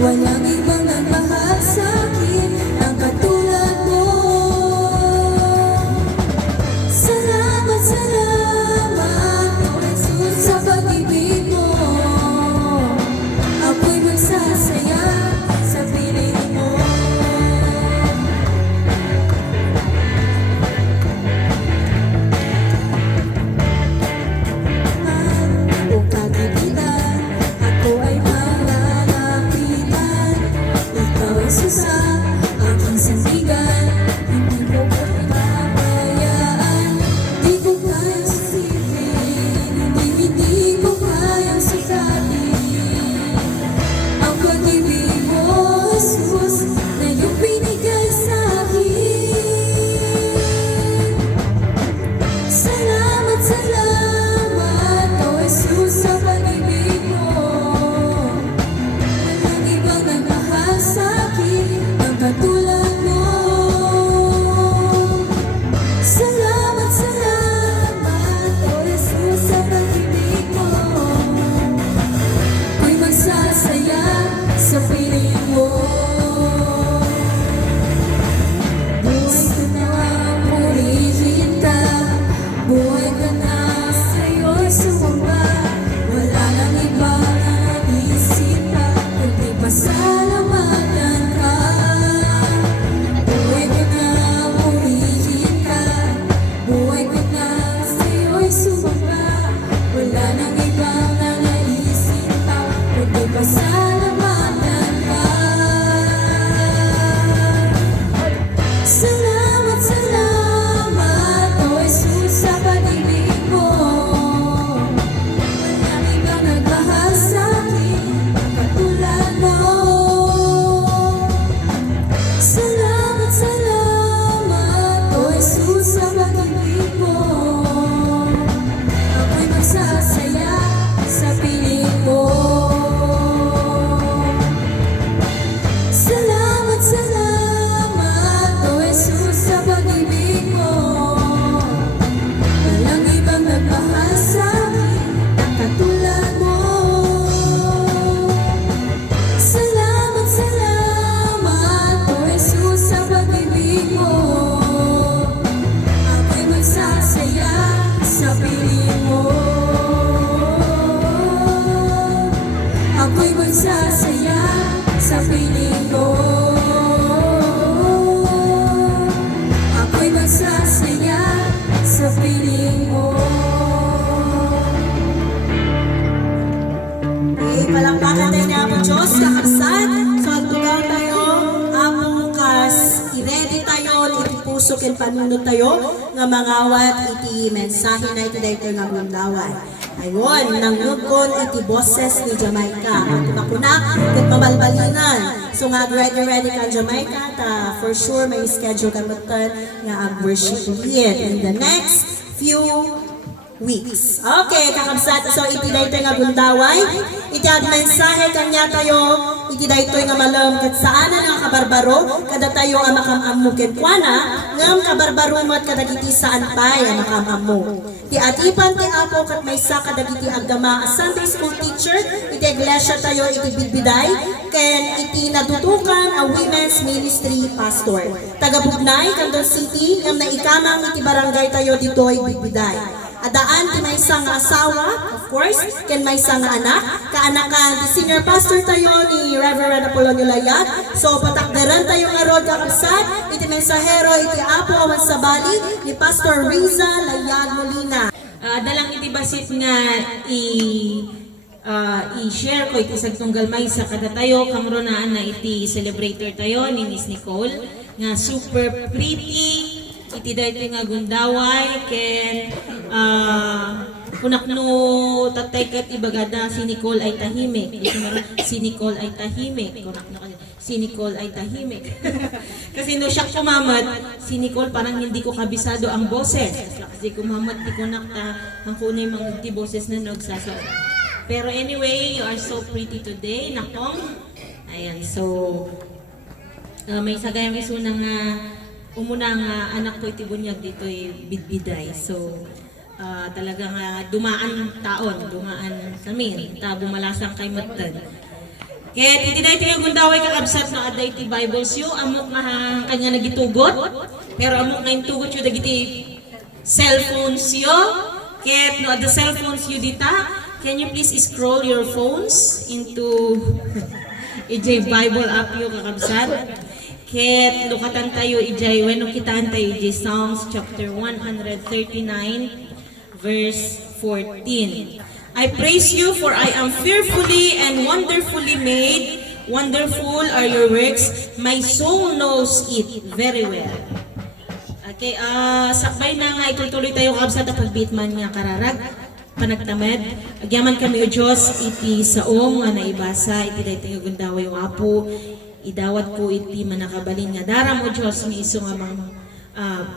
Walang ibang nagmahal sa'kin ang katulad mo. Salamat, salamat, O Jesus, sa pag-ibig mo. Ako'y magsasaya sa piling mo. O kagibigan, ako ay sa aking sandigan, hindi ko pabayaan. Di ko kayang sisipin, hindi ko kayang sukatin ang pag-ibig mo, Jesus, na iyong binigay sa'kin. Salamat, salamat, O Jesus, sa pag-ibig mo. Walang ibang nagmahal sa'kin katulad mo. Salamat, salamat, O Jesus, sa pag-ibig mo. Ako'y magsasaya sa piling mo. Buhay ko na, purihin ka. Buhay ka na, sa'yo'y sumamba. Wala nang iba na naisip ka, kundi pasalamatan ka. Buhay ko na, purihin ka. Buhay ko na, sa'yo'y sumamba. Wala nang ibang na naisip pa, kundi pasalamatan ka. Salamat, salamat, O Jesus, sa pag-ibig mo. Walang ibang nagmahal sa'kin ang katulad mo. Salamat, salamat, O Jesus, sa pag-ibig mo. Ako'y magsasaya sa piling mo. Salamat, salamat, O Jesus, sa pag-ibig mo. Walang ibang nagmahal sa'kin ang katulad mo. Salamat, salamat, O Jesus, sa pag-ibig mo. Ako'y magsasaya sa piling mo. Ako'y magsasaya sa piling mo. Ako'y magsasaya sa piling mo. Palakpakan tayo niya po, Diyos, kakabsat. So, agtugang tayo, bukas, i-ready tayo, iti-puso ken panunod tayo, nga mangawat, iti-mensahe na iti dahito nga bundawan. Ayun, nanggukon iti boses ni Jamaica. Kunak-kunak, ket mabalbalinan. So nga, ready ka Jamaica, ta for sure may schedule ka mutan nga ag-worship here in the next few weeks. Okay, kakabsat. So, iti dahito nga bundaway. Iti mensahe kanya tayo. Iti dahito nga malam. Kat saan na nga kabarbaro. Kada tayo ang makamamukin kwa na. Ngam kabarbaro mo at kadagiti saan pa'y ang makamamu. Ti atipan ti ako kat may sa kadagiti agdama. A Sunday school teacher. Iti iglesia tayo. Iti bidbiday. Ken iti natutukan a women's ministry pastor. Taga-Bugnay, Candon City. Ngam na ikamang iti barangay tayo dito'y bidbiday. Adaan ti may isang asawa, of course, ken may isang anak. Kaanakan, ti senior pastor tayo ni Reverend Apolonio Layat. So, patakdaran tayo nga rod kakabsat. Iti mensahero, iti Apo awan sa bali, ni Pastor Riza Layag Molina. Dalang iti basit nga i-share ko iti sagtunggal may sa kada tayo kamronaan na iti celebrator tayo ni Miss Nicole nga super pretty iti dayto nga gundaway ken kunakno tatay kat ibagada si Nicole ay tahimik. Si Nicole ay tahimik. Kunakno si Nicole ay tahimik. Kasi no siya kumamat, si Nicole parang hindi ko kabisado ang boses. Kasi kumamat di ko nakta ang kunay mga di boses na nagsasaw. Pero anyway, you are so pretty today, nakong. Ayan, so may sagayang isunang umunang anak ko iti bunyag dito ay bidbiday. So talagang dumaan taon, dumaan samin, bumalasang kay Matan. Kaya iti na iti nga gundaway kakabsat na aday iti Bibles yu, amok nga kanya nagitugot, pero amok nga intugot yu dagiti cellphones yu, kaya no, the cellphones yu dita, can you please scroll your phones into ijay Bible app yu kakabsat? Kaya lukatan tayo ijay, when kitaan tayo ijay Psalms chapter 139, verse 14. I praise you for I am fearfully and wonderfully made. Wonderful are your works. My soul knows it very well. Okay, sakbay na nga ituloy tayo kabsat at pagbitman nga kararag. Panagtamad. Agyaman kami o Diyos iti saom nga naibasa iti dayto nga gundaway yung apo. Idawat ko iti manakabalin nga daram o Diyos may iso nga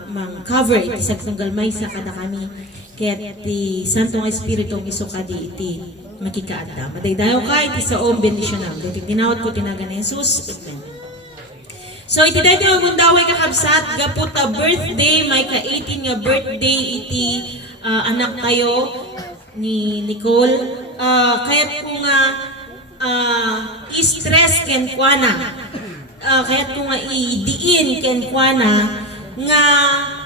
mang cover iti sagtunggal may sa kada kami. Kaya ti Santong Espiritong iso kadi iti makikaadda. Madaydayo ka iti saom bendisyonal. Iti ginawat ko tinaga ni Jesus. Amen. So iti dayto nga gundaway kakabsat gaputa birthday may ka-18 nga birthday iti anak tayo ni Nicole. Kaya't kung i-stress ken kuana. Kaya't kung i-diin ken kuana nga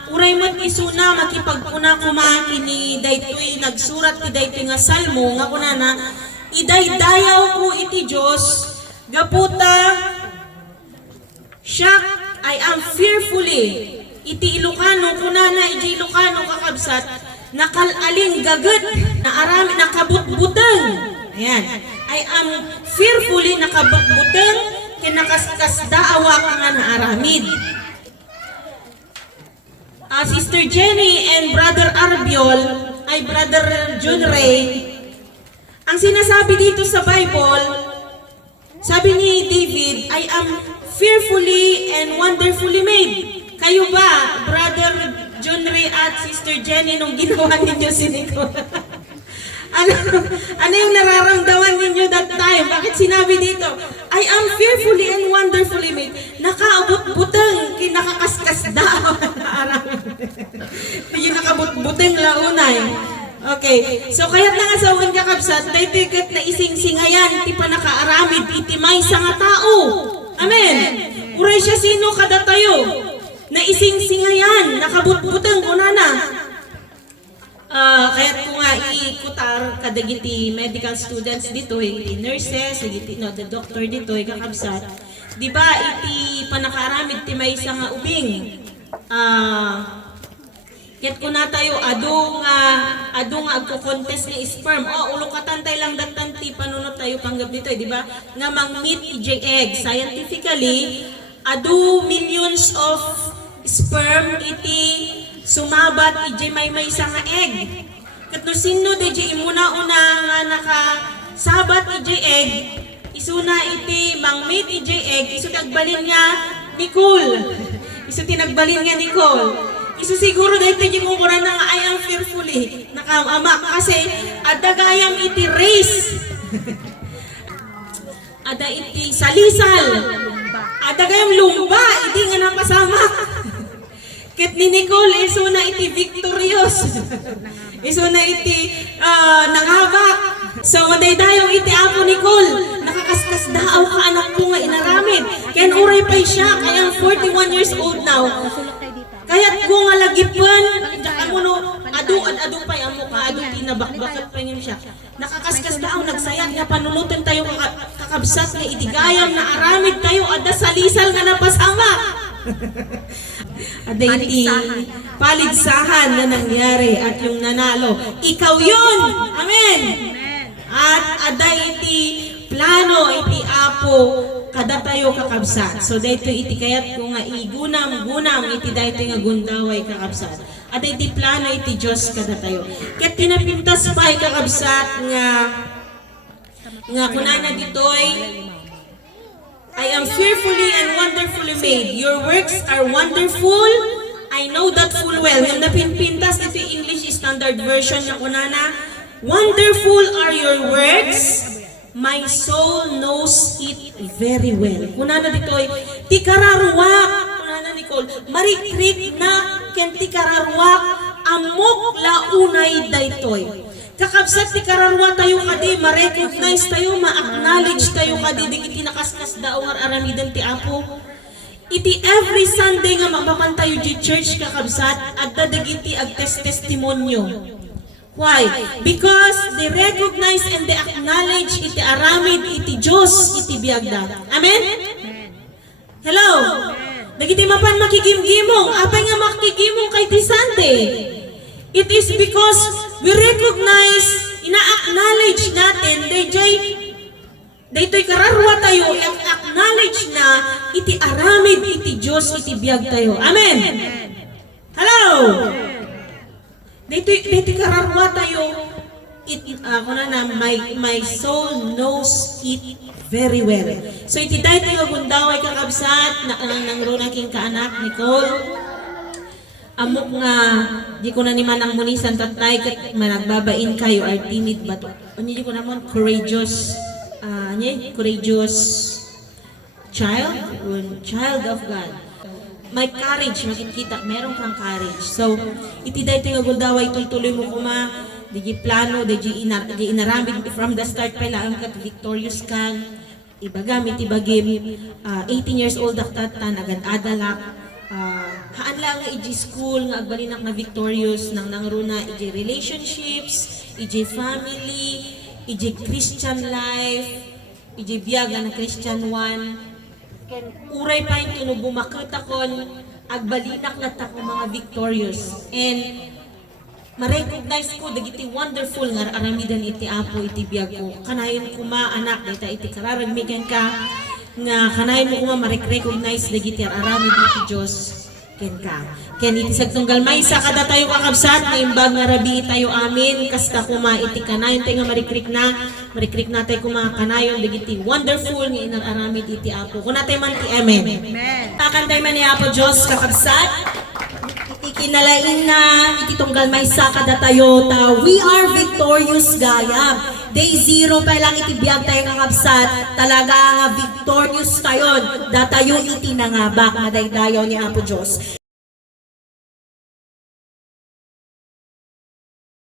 uray man isuna makipagkuna kumain ni daytoy nagsurat ti daytoy nga salmo nga kunana idaydayaw ko iti Dios gaputa siya I am fearfully iti Ilocano kunana iti Ilocano kakabsat nakalaling gaget na arami nakabutbuteng. Ayan, I am fearfully nakabutbuteng kinakaskasdaawa ka nga na aramid. Sister Jenny and Brother Arbiol, ay Brother John Ray, ang sinasabi dito sa Bible, sabi ni David, I am fearfully and wonderfully made. Kayo ba, Brother John Ray at Sister Jenny, nung ginawa ninyo si Nicole? ano yung nararamdaman ninyo that time? Bakit sinabi dito, I am fearfully and wonderfully made. Nakaabot-butang, kinakakaskas daw. Yung nakabut-butang launay. Okay, so kaya't na nga sa uwan kakabsat, dahil tigat na ising-singayan, ti pa nakaaramid, iti may sa nga tao. Amen. Uray siya sino kada tayo, na ising-singayan, nakabut-butang kunana. Kaya kung nga ikutar kadagiti medical students dito, iti nurses, the doctor dito, kakabsat, di ba iti panakaramid ti may isa nga ubing. Kaya't kung na tayo, ado nga agko-contest ni sperm, ulukatan tayo lang datan ti panunot tayo panggap dito, di ba? Nga mang-meet iti egg. Scientifically, ado millions of sperm iti sumabat iti may isang egg. Katno sino iti imuna-una nga nakasabat iti egg, isuna iti mang-meet iti egg, iso tagbalin nga Nicole. Iso tinagbalin nga Nicole. Iso siguro dahil iti mumura na nga I am fearfully nakamamak kasi adagayam iti race. Ada iti salisal. Adagayam lumba, iti nga napasama. Ket ni Nicole, iso na iti victorious. Iso na iti nanghabak. So, dayong iti apo Nicole, nakakaskas daaw ka anak ko nga inaramid. Kaya uray pa siya, kaya 41 years old now. Kaya kung nga lagipan, adu pa yung mukha, adu tinabakbakat pa yun siya. Nakakaskas daaw, nagsayat nga panunutin tayo kakabsat nga itigayam na aramid tayo, ada salisal nga napasama. At iti paligsahan na nangyari at yung nanalo. Ikaw yun! Amen! At aday iti plano iti apo kada tayo kakabsat. So dayto iti kayat ko nga igunam iti dayto nga gundaway kakabsat. At iti plano iti Diyos kada tayo. Ket pinapintas pa kakabsat nga kunana ditoy I am fearfully and wonderfully made. Your works are wonderful. I know that full well. Yung napinpintas ito yung English Standard Version na kunana, wonderful are your works. My soul knows it very well. Kunana ditoy, ti kararwak, kunana Nicole, marikrik na ken ti kararwak, amok launay daytoy. Kakabsat ti kararwa tayo kadi, ma-recognize tayo, ma-acknowledge tayo kadi, di iti nakaskas daw nga aramidan ti Apo. Iti every Sunday nga mapapan tayo di church kakabsat, at dadagiti agtestimonyo. Why? Because they recognize and they acknowledge iti aramid, iti Diyos, iti biagda. Amen? Hello? Dagiti mapan makigimgimong, apay nga makigimong kay ti Sunday. It is because we recognize, ina-acknowledge natin, daytoy kararwa tayo, i-acknowledge na iti aramid, iti Diyos, iti biyag tayo. Amen? Hello? Daytoy kararwa tayo, my soul knows it very well. So iti daytoy nga gundaway kakabsat, nang runa king kaanak, Nicole, amok nga, di ko na ni manang munisan tatay, kat managbabain kayo, are timid ba to? Ano di ko naman, courageous child, child of God. May courage, makikita, meron kang courage. So, iti dahito nga gundaway, tultuloy mo kuma, di plano, di inaramid from the start pa lang kat victorious kang, ibagamit, ibagim, 18 years old akatan, agad adalak, haan lang nga iji school nga agbalinak na victorious nang nangruna iji relationships, iji family, iji Christian life, iji biyaga na Christian one. Ken uray pa yung tunog bumakita kon agbalinak na ta ko mga victorious. And ma-recognize ko dagiti wonderful nga aramidan iti Apo iti biyag ko. Kanayon ko anak dayta iti kararagmigan ka nga kanayon mo kuma ma-recognize dagiti aramid iti Diyos ken ka. Ken iti sagtunggal maysa kada tayo kakabsat nga imbag nga rabi tayo amin kasta kuma iti kanayon tayo nga marikrik na tayo kuma kanayon dagiti wonderful nga inaramid iti Apo. Kuna tayo man ti amen. Takanday man ni Apo Diyos kakabsat, ikinalain na ititunggal maysa kada tayo ta we are victorious gayam. Day 0 pa lang itibiyag tayo kakabsat, talaga nga victorious tayo, datayo iti nangabak nga daydayaw ni Apo Diyos.